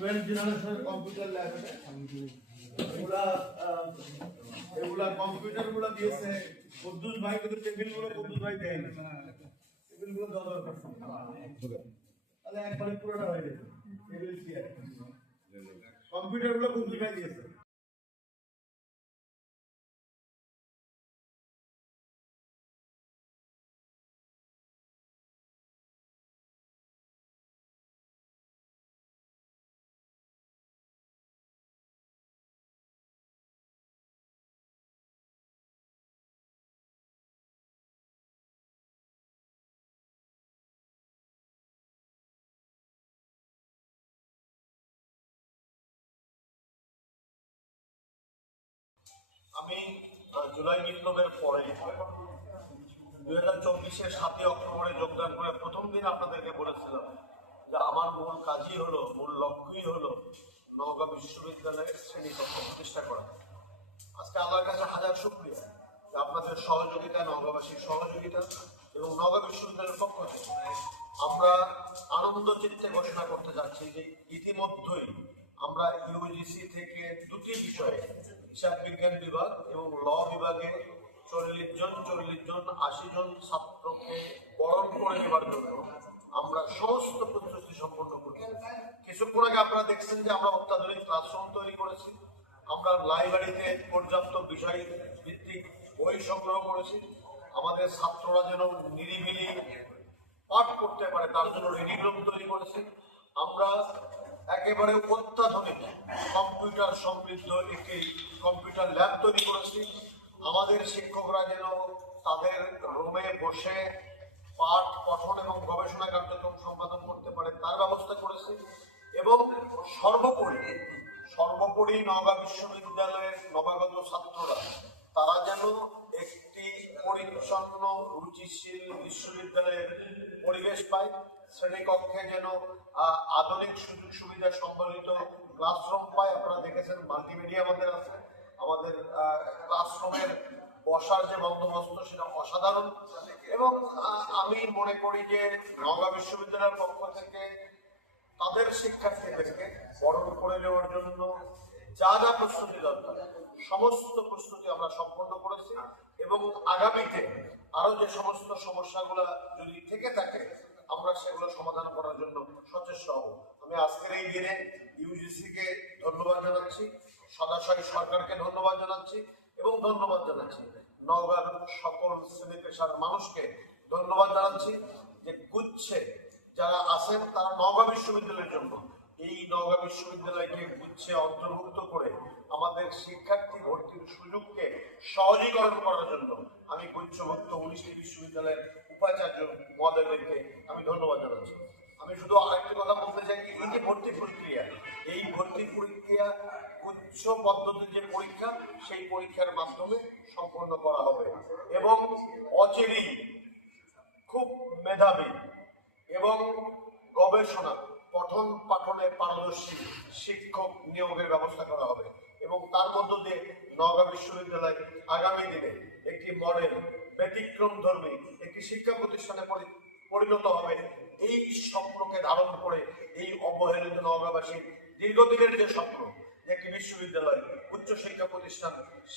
12th generation computer lab এগুলা computer গুলো দিয়েছে কুদ্দুস ভাই, কিন্তু টেবিল গুলো কুদ্দুস ভাই দেয় না, টেবিল গুলো দেওয়া দরকার তাহলে একবারে পুরোটা হয়ে যেত। টেবিল চেয়ার কম্পিউটার গুলো কুদ্দুস ভাই দিয়েছে। আমি জুলাই বিপ্লবের পরে 2024-এর 7ই অক্টোবরে যোগদান করে প্রথম দিন আপনাদেরকে বলেছিলাম যে আমার মূল কাজই হলো, মূল লক্ষ্যই হলো নওগাঁ বিশ্ববিদ্যালয়ের শ্রেণীকক্ষ প্রতিষ্ঠা করা। আজকে আল্লাহর কাছে হাজার শুকরিয়া যে আপনাদের সহযোগিতা, নওগাঁবাসীর সহযোগিতা এবং নওগাঁ বিশ্ববিদ্যালয়ের পক্ষ থেকে আমরা আনন্দ চিত্তে ঘোষণা করতে যাচ্ছি যে ইতিমধ্যেই আমরা ইউজিসি থেকে দুটি বিষয়ে, হিসাব বিজ্ঞান বিভাগ এবং ল বিভাগে 40 জন 80 জন ছাত্রকে বরণ করে নেবার জন্য আমরা সমস্ত প্রস্তুতি সম্পন্ন করছি। কিছুক্ষণ আগে আপনারা দেখছেন যে আমরা অত্যাধুনিক ক্লাসরুম তৈরি করেছি, আমরা লাইব্রেরিতে পর্যাপ্ত বিষয় ভিত্তিক বই সংগ্রহ করেছি, আমাদের ছাত্ররা যেন নিরিবিলি পাঠ করতে পারে তার জন্য রিডিং রুম তৈরি করেছি। আমরা একেবারে অত্যাধুনিক কম্পিউটার সমৃদ্ধ একটি কম্পিউটার ল্যাব তৈরি করেছি। আমাদের শিক্ষকরা যেন তাদের রুমে বসে পাঠ পঠন এবং গবেষণা কার্যক্রম সম্পাদন করতে পারে তার ব্যবস্থা করেছি। এবং সর্বোপরি নওগাঁ বিশ্ববিদ্যালয়ের নবাগত ছাত্ররা তারা যেন একটি পরিচ্ছন্ন রুচিশীল বিশ্ববিদ্যালয়ের পরিবেশ পায়, শ্রেণীকক্ষে যেন আধুনিক সুযোগ সুবিধা সম্বলিত ক্লাসরুম পায়। আপনারা দেখেছেন মাল্টিমিডিয়া আমাদের আছে, আমাদের ক্লাসরুমের বসার যে বন্দোবস্ত সেটা অসাধারণ। এবং আমি মনে করি যে নওগাঁ বিশ্ববিদ্যালয়ের পক্ষ থেকে তাদের শিক্ষার্থীদেরকে বরণ করে নেওয়ার জন্য যা যা প্রস্তুতি দরকার সমস্ত প্রস্তুতি আমরা সম্পন্ন করেছি। এবং আগামীতে আরো যে সমস্ত সমস্যাগুলো যদি থেকে থাকে আমরা সেগুলো সমাধান করার জন্য সচেষ্ট হব। আমি আজকের এই দিনে ইউজিসিকে ধন্যবাদ জানাচ্ছি, সদাশয় সরকারকে ধন্যবাদ জানাচ্ছি এবং ধন্যবাদ জানাচ্ছি নওগাঁর সকল শ্রেণী পেশার মানুষকে ধন্যবাদ জানাচ্ছি যে গুচ্ছে যারা আছেন তারা নওগাঁ বিশ্ববিদ্যালয়ের জন্য এই নওগাঁ বিশ্ববিদ্যালয়কে গুচ্ছে অন্তর্ভুক্ত করে আমাদের শিক্ষার্থী ভর্তির সুযোগকে সহজীকরণ করার জন্য আমি গুচ্ছভুক্ত 19টি বিশ্ববিদ্যালয়ের উপাচার্য মহোদয়দেরকে আমি ধন্যবাদ জানাচ্ছি। আমি শুধু আরেকটি কথা বলতে চাই, এই যে ভর্তি প্রক্রিয়া, এই ভর্তি প্রক্রিয়া গুচ্ছ পদ্ধতির যে পরীক্ষা সেই পরীক্ষার মাধ্যমে সম্পন্ন করা হবে এবং অচিরেই খুব মেধাবী এবং গবেষণা পঠন পাঠনে পারদর্শী শিক্ষক নিয়োগের ব্যবস্থা করা হবে এবং তার মধ্য দিয়ে নওগাঁ বিশ্ববিদ্যালয় আগামী দিনে একটি মডেল ব্যতিক্রমধর্মী একটি শিক্ষা প্রতিষ্ঠানে পরিণত হবে। এই স্বপ্নকে ধারণ করে এই অবহেলিত নওগাঁবাসীর দীর্ঘদিনের যে স্বপ্ন একটি বিশ্ববিদ্যালয় উচ্চশিক্ষা প্রতিষ্ঠান,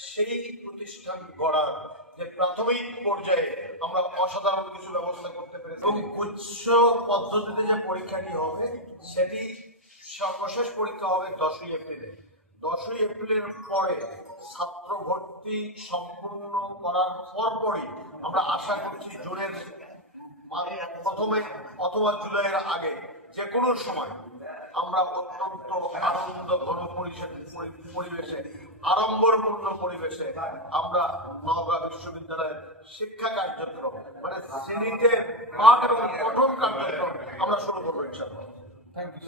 সেই প্রতিষ্ঠান গড়ার যে প্রাথমিক পর্যায়ে আমরা অসাধারণ কিছু ব্যবস্থা করতে পেরেছি এবং উচ্চ পদ্ধতিতে যে পরীক্ষাটি হবে সেটি সর্বশেষ পরীক্ষা হবে 10ই এপ্রিলে। 10ই এপ্রিলের পরে ছাত্র ভর্তি সম্পূর্ণ করার পরপরই আমরা আশা করছি জুনের প্রথমে অথবা জুলাইয়ের আগে যে কোনো সময় আমরা অত্যন্ত আনন্দ ঘন পরিবেশে আড়ম্বরপূর্ণ পরিবেশে আমরা নওগাঁ বিশ্ববিদ্যালয়ের শিক্ষা কার্যক্রম মানে শ্রেণীতে পাঠ এবং পঠন কার্যক্রম আমরা শুরু করবো ইনশাআল্লাহ। Thank you.